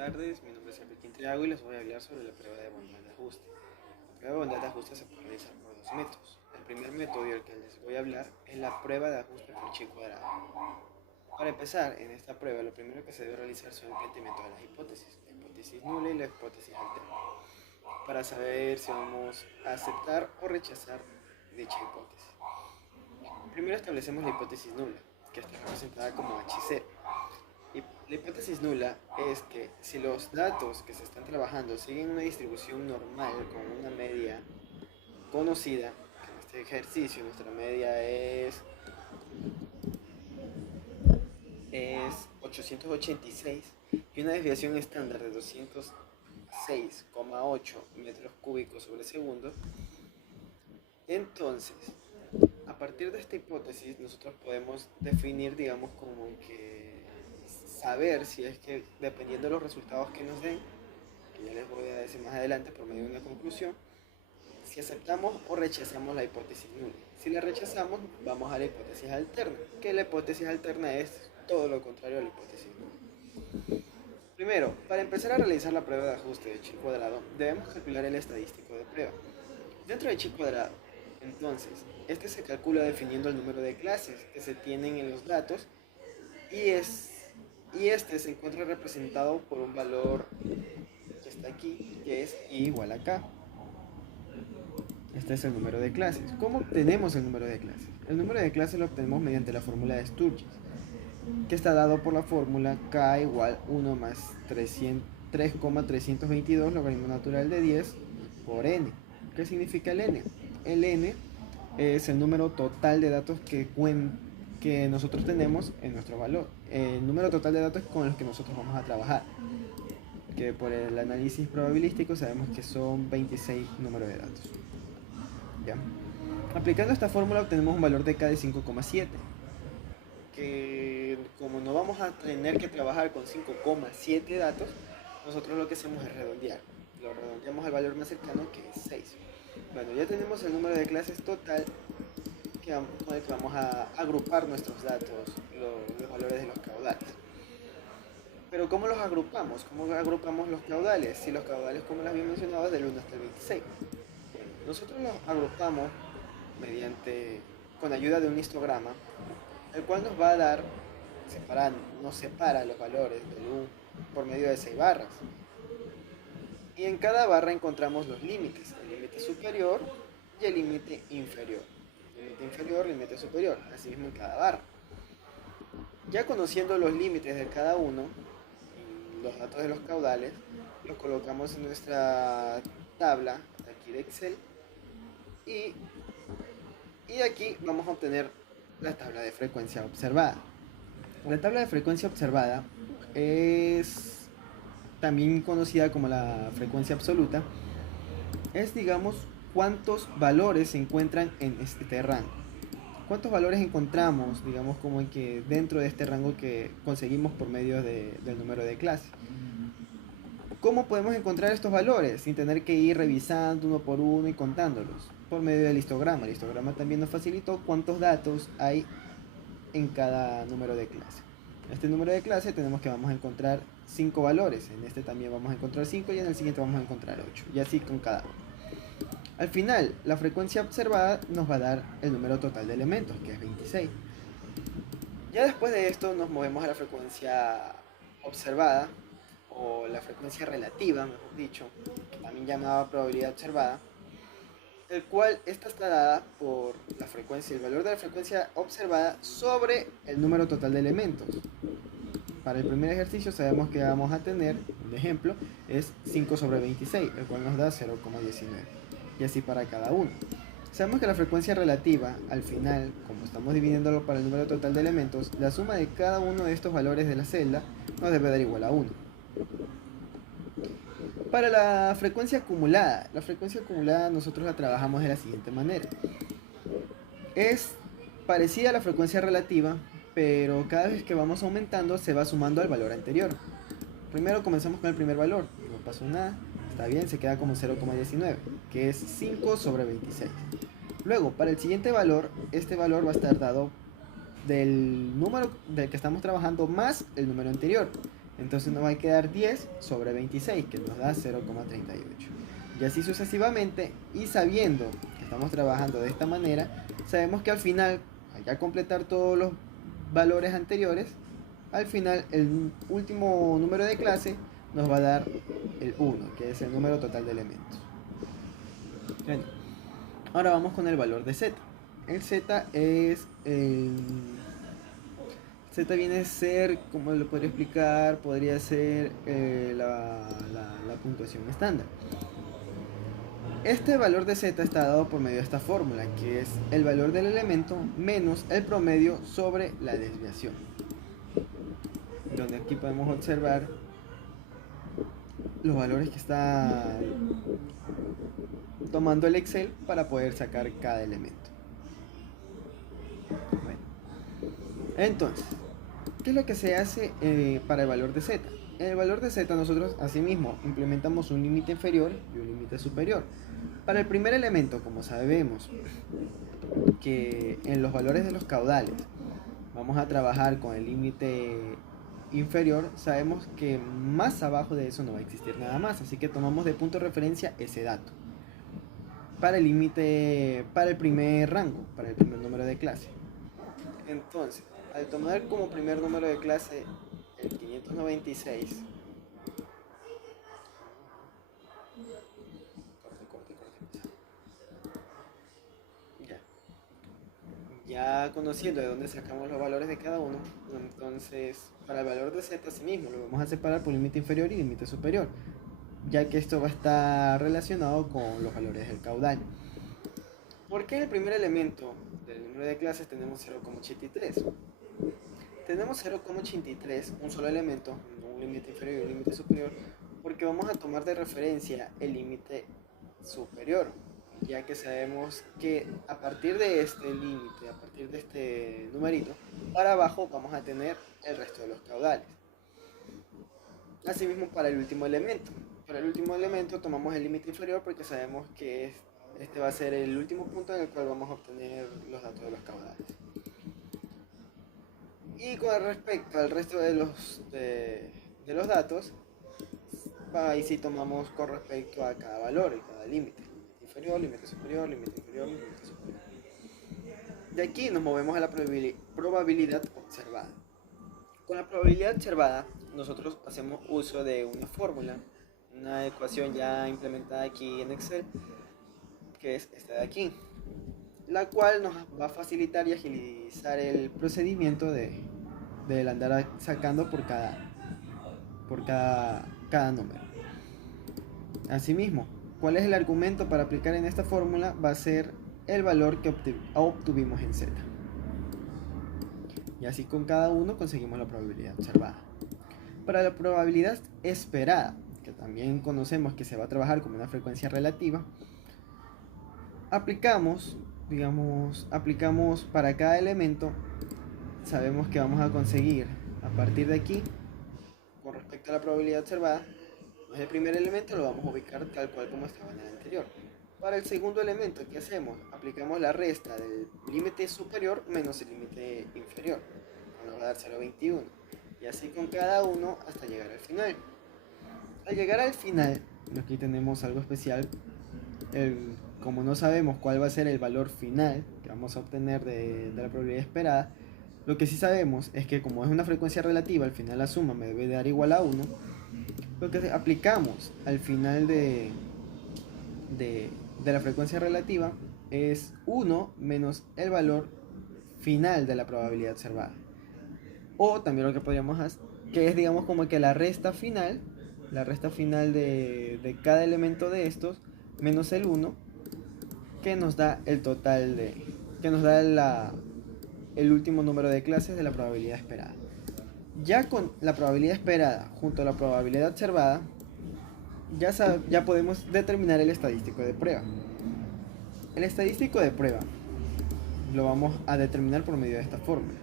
tardes, mi nombre es Enrique Intriago y les voy a hablar sobre la prueba de bondad de ajuste. La prueba de bondad de ajuste se puede realizar por dos métodos. El primer método y el que les voy a hablar es la prueba de ajuste por chi cuadrado. Para empezar, en esta prueba lo primero que se debe realizar son el planteamiento de las hipótesis, la hipótesis nula y la hipótesis alterna, para saber si vamos a aceptar o rechazar dicha hipótesis. Primero establecemos la hipótesis nula, que está representada como h0. Y la hipótesis nula es que si los datos que se están trabajando siguen una distribución normal con una media conocida, que en este ejercicio nuestra media es 886 y una desviación estándar de 206,8 metros cúbicos sobre segundo, entonces a partir de esta hipótesis nosotros podemos definir, digamos, como que saber si es que dependiendo de los resultados que nos den, que ya les voy a decir más adelante por medio de una conclusión, si aceptamos o rechazamos la hipótesis nula. Si la rechazamos, vamos a la hipótesis alterna, que la hipótesis alterna es todo lo contrario a la hipótesis nula. Primero, para empezar a realizar la prueba de ajuste de chi cuadrado, debemos calcular el estadístico de prueba. Dentro de chi cuadrado, entonces, este se calcula definiendo el número de clases que se tienen en los datos y este se encuentra representado por un valor que está aquí, que es i igual a k. Este es el número de clases. ¿Cómo obtenemos el número de clases? El número de clases lo obtenemos mediante la fórmula de Sturges, que está dado por la fórmula k igual 1 más 3,322 logaritmo natural de 10 por n. ¿Qué significa el n? El n es el número total de datos que nosotros tenemos en nuestro valor. El número total de datos con los que nosotros vamos a trabajar, que por el análisis probabilístico sabemos que son 26 números de datos. ¿Ya? Aplicando esta fórmula obtenemos un valor de k de 5,7, que como no vamos a tener que trabajar con 5,7 datos, nosotros lo que hacemos es redondear. Lo redondeamos al valor más cercano, que es 6. Bueno, ya tenemos el número de clases total con el que vamos a agrupar nuestros datos, los valores de los caudales. Pero ¿cómo los agrupamos? ¿Cómo agrupamos los caudales? Si los caudales, como les había mencionado, es del 1 hasta el 26. Nosotros los agrupamos con ayuda de un histograma, el cual nos va a dar, nos separa los valores del 1 por medio de 6 barras. Y en cada barra encontramos los límites, el límite superior y el límite inferior. Límite inferior, límite superior, así mismo en cada barra. Ya conociendo los límites de cada uno, los datos de los caudales, los colocamos en nuestra tabla aquí de Excel y aquí vamos a obtener la tabla de frecuencia observada. La tabla de frecuencia observada es también conocida como la frecuencia absoluta. Es, digamos, cuántos valores se encuentran en este rango. ¿Cuántos valores encontramos, digamos, como en que dentro de este rango que conseguimos por medio del número de clase? ¿Cómo podemos encontrar estos valores sin tener que ir revisando uno por uno y contándolos? Por medio del histograma. El histograma también nos facilitó cuántos datos hay en cada número de clase. En este número de clase tenemos que vamos a encontrar 5 valores. En este también vamos a encontrar 5 y en el siguiente vamos a encontrar 8. Y así con cada uno. Al final, la frecuencia observada nos va a dar el número total de elementos, que es 26. Ya después de esto nos movemos a la frecuencia observada, o la frecuencia relativa, mejor dicho, también llamada probabilidad observada, el cual esta está dada por la frecuencia, el valor de la frecuencia observada sobre el número total de elementos. Para el primer ejercicio sabemos que vamos a tener, un ejemplo, es 5 sobre 26, el cual nos da 0,19. Y así para cada uno. Sabemos que la frecuencia relativa, al final, como estamos dividiéndolo para el número total de elementos, la suma de cada uno de estos valores de la celda nos debe dar igual a 1. Para la frecuencia acumulada nosotros la trabajamos de la siguiente manera. Es parecida a la frecuencia relativa, pero cada vez que vamos aumentando se va sumando al valor anterior. Primero comenzamos con el primer valor, no pasó nada, está bien, se queda como 0,19, que es 5 sobre 26. Luego, para el siguiente valor, este valor va a estar dado del número del que estamos trabajando más el número anterior. Entonces nos va a quedar 10 sobre 26, que nos da 0,38. Y así sucesivamente, y sabiendo que estamos trabajando de esta manera, sabemos que al final, al completar todos los valores anteriores, al final el último número de clase nos va a dar el 1, que es el número total de elementos. Bien. Ahora vamos con el valor de z. El z es Z viene a ser, como lo podría explicar, podría ser la puntuación estándar. Este valor de z está dado por medio de esta fórmula, que es el valor del elemento menos el promedio sobre la desviación. Donde aquí podemos observar los valores que está tomando el Excel para poder sacar cada elemento. Bueno, entonces, ¿qué es lo que se hace para el valor de z? En el valor de z nosotros asimismo implementamos un límite inferior y un límite superior. Para el primer elemento, como sabemos que en los valores de los caudales vamos a trabajar con el límite inferior, sabemos que más abajo de eso no va a existir nada más, así que tomamos de punto de referencia ese dato. Para el límite, para el primer rango, para el primer número de clase. Entonces, al tomar como primer número de clase el 596, ya conociendo de dónde sacamos los valores de cada uno, entonces para el valor de z sí mismo lo vamos a separar por límite inferior y límite superior, ya que esto va a estar relacionado con los valores del caudal. ¿Por qué en el primer elemento del número de clases tenemos 0,83? Tenemos 0,83, un solo elemento, no un límite inferior y un límite superior, porque vamos a tomar de referencia el límite superior, ya que sabemos que a partir de este límite, a partir de este numerito, para abajo vamos a tener el resto de los caudales. Asimismo para el último elemento. Para el último elemento tomamos el límite inferior porque sabemos que este va a ser el último punto en el cual vamos a obtener los datos de los caudales. Y con respecto al resto de los datos, ahí sí tomamos con respecto a cada valor y cada límite. Inferior, límite superior, límite inferior, límite superior. De aquí nos movemos a la probabilidad observada. Con la probabilidad observada, nosotros hacemos uso de una fórmula, una ecuación ya implementada aquí en Excel, que es esta de aquí, la cual nos va a facilitar y agilizar el procedimiento del andar sacando por cada número. Asimismo, ¿cuál es el argumento para aplicar en esta fórmula? Va a ser el valor que obtuvimos en z. Y así con cada uno conseguimos la probabilidad observada. Para la probabilidad esperada, que también conocemos que se va a trabajar como una frecuencia relativa, aplicamos para cada elemento, sabemos que vamos a conseguir a partir de aquí, con respecto a la probabilidad observada, el primer elemento lo vamos a ubicar tal cual como estaba en el anterior. Para el segundo elemento, ¿qué hacemos? Aplicamos la resta del límite superior menos el límite inferior. Nos va a dar 0,21. Y así con cada uno hasta llegar al final. Al llegar al final, aquí tenemos algo especial. Como no sabemos cuál va a ser el valor final que vamos a obtener de la probabilidad esperada, lo que sí sabemos es que como es una frecuencia relativa, al final la suma me debe dar igual a 1. Lo que aplicamos al final de la frecuencia relativa es 1 menos el valor final de la probabilidad observada. O también lo que podríamos hacer, que es digamos como que la resta final de cada elemento de estos menos el 1, que nos da el total que nos da el último número de clases de la probabilidad esperada. Ya con la probabilidad esperada junto a la probabilidad observada, ya podemos determinar el estadístico de prueba. El estadístico de prueba lo vamos a determinar por medio de esta fórmula,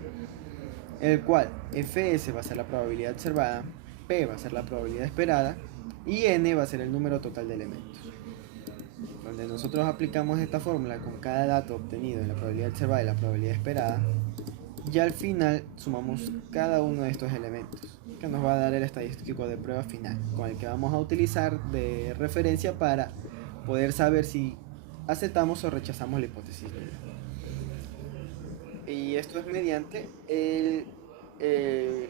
el cual Fs va a ser la probabilidad observada, P va a ser la probabilidad esperada y N va a ser el número total de elementos. Donde nosotros aplicamos esta fórmula con cada dato obtenido en la probabilidad observada y la probabilidad esperada, ya al final sumamos cada uno de estos elementos. que nos va a dar el estadístico de prueba final, con el que vamos a utilizar de referencia para poder saber si aceptamos o rechazamos la hipótesis nula. Y esto es mediante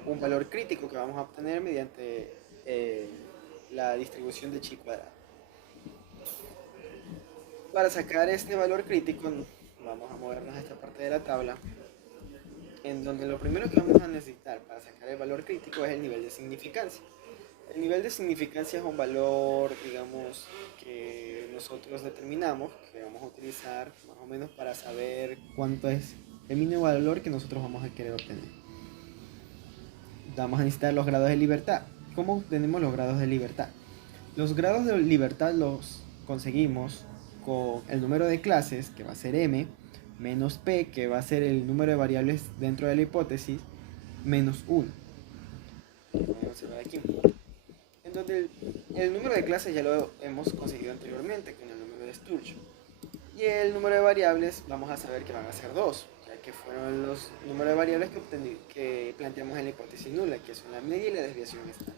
un valor crítico que vamos a obtener mediante la distribución de chi cuadrado. Para sacar este valor crítico, vamos a movernos a esta parte de la tabla, en donde lo primero que vamos a necesitar para sacar el valor crítico es el nivel de significancia. El nivel de significancia es un valor, digamos, que nosotros determinamos, que vamos a utilizar más o menos para saber cuánto es el mínimo valor que nosotros vamos a querer obtener. Vamos a necesitar los grados de libertad. ¿Cómo obtenemos los grados de libertad? Los grados de libertad los conseguimos con el número de clases, que va a ser m, menos p, que va a ser el número de variables dentro de la hipótesis, menos 1. Vamos a ver aquí. Entonces, el número de clases ya lo hemos conseguido anteriormente con el número de Sturgeon. Y el número de variables vamos a saber que van a ser 2, ya que fueron los números de variables que planteamos en la hipótesis nula, que son la media y la desviación estándar.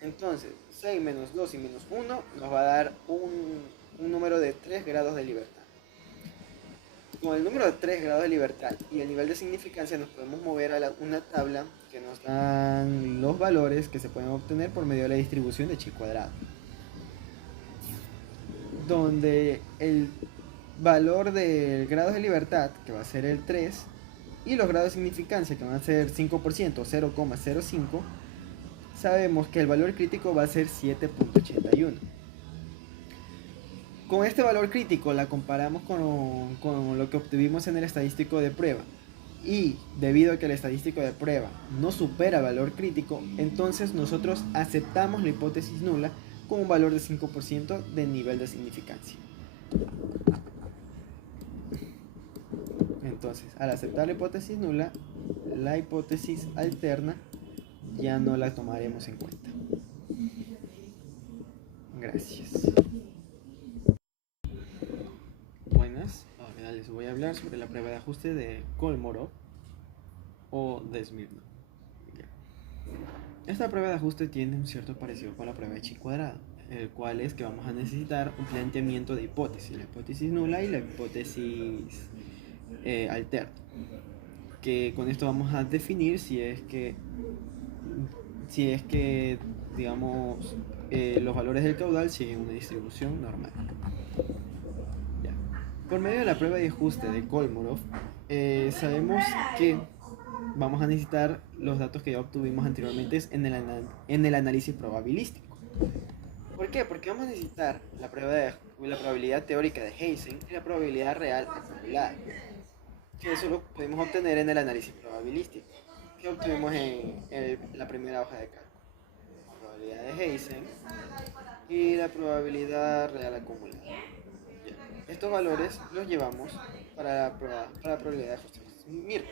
Entonces, 6 menos 2 y menos 1 nos va a dar un número de 3 grados de libertad. Con el número de 3 grados de libertad y el nivel de significancia nos podemos mover a una tabla que nos dan los valores que se pueden obtener por medio de la distribución de chi cuadrado, donde el valor del grado de libertad, que va a ser el 3, y los grados de significancia, que van a ser 5% o 0,05, sabemos que el valor crítico va a ser 7.81. Con este valor crítico la comparamos con lo que obtuvimos en el estadístico de prueba, y debido a que el estadístico de prueba no supera el valor crítico, entonces nosotros aceptamos la hipótesis nula con un valor de 5% de nivel de significancia. Entonces, al aceptar la hipótesis nula, la hipótesis alterna ya no la tomaremos en cuenta. Gracias. Buenas, ahora les voy a hablar sobre la prueba de ajuste de Kolmorov o de Smirnov. Esta prueba de ajuste tiene un cierto parecido con la prueba de chi cuadrado, el cual es que vamos a necesitar un planteamiento de hipótesis, la hipótesis nula y la hipótesis alterna, que con esto vamos a definir si es que digamos los valores del caudal siguen una distribución normal. Ya. Por medio de la prueba de ajuste de Kolmorov, sabemos que vamos a necesitar los datos que ya obtuvimos anteriormente en el análisis probabilístico. ¿Por qué? Porque vamos a necesitar la probabilidad teórica de Heysen y la probabilidad real acumulada, que eso lo podemos obtener en el análisis probabilístico, que obtuvimos en la primera hoja de cálculo. La probabilidad de Heysen y la probabilidad real acumulada. Bien. Estos valores los llevamos para la probabilidad de ajuste de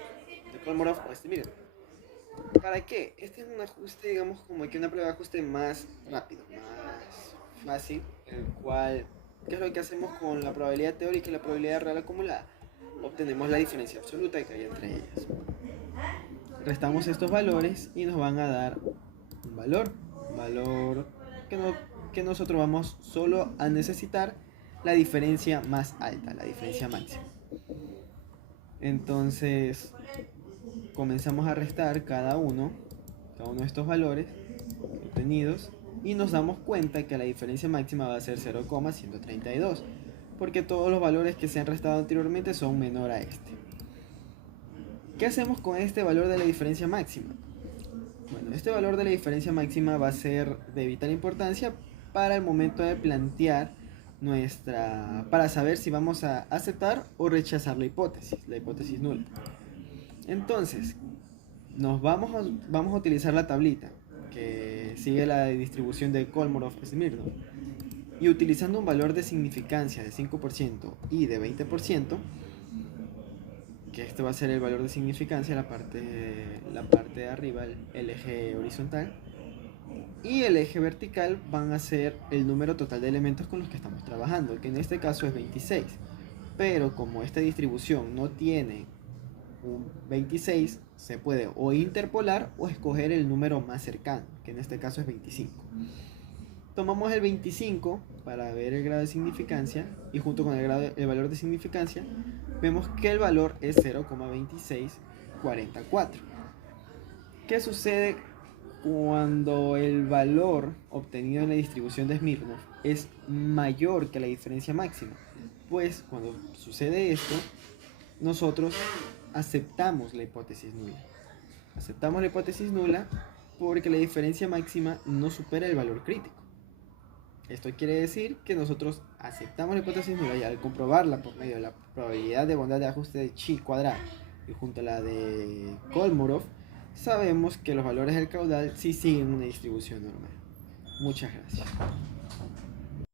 Kolmorov o Smirnov. ¿Para qué? Este es un ajuste, digamos, como que una prueba de ajuste más rápido, más fácil, el cual, ¿qué es lo que hacemos con la probabilidad teórica y la probabilidad real acumulada? Obtenemos la diferencia absoluta que hay entre ellas. Restamos estos valores y nos van a dar un valor que nosotros vamos solo a necesitar la diferencia más alta, la diferencia máxima. Entonces comenzamos a restar cada uno de estos valores obtenidos y nos damos cuenta que la diferencia máxima va a ser 0,132, porque todos los valores que se han restado anteriormente son menor a este. ¿Qué hacemos con este valor de la diferencia máxima? Bueno, este valor de la diferencia máxima va a ser de vital importancia para el momento de plantear para saber si vamos a aceptar o rechazar la hipótesis nula. Entonces, vamos a utilizar la tablita que sigue la distribución de Kolmorov-Smirnov, y utilizando un valor de significancia de 5% y de 20%, que este va a ser el valor de significancia, la parte de arriba, el eje horizontal, y el eje vertical van a ser el número total de elementos con los que estamos trabajando, que en este caso es 26, pero como esta distribución no tiene un 26, se puede o interpolar o escoger el número más cercano, que en este caso es 25. Tomamos el 25 para ver el grado de significancia y junto con el valor de significancia vemos que el valor es 0,2644. ¿Qué sucede cuando el valor obtenido en la distribución de Smirnov es mayor que la diferencia máxima? Pues cuando sucede esto, nosotros aceptamos la hipótesis nula. Aceptamos la hipótesis nula porque la diferencia máxima no supera el valor crítico. Esto quiere decir que nosotros aceptamos la hipótesis nula y al comprobarla por medio de la probabilidad de bondad de ajuste de chi cuadrado y junto a la de Kolmorov, sabemos que los valores del caudal sí siguen una distribución normal. Muchas gracias.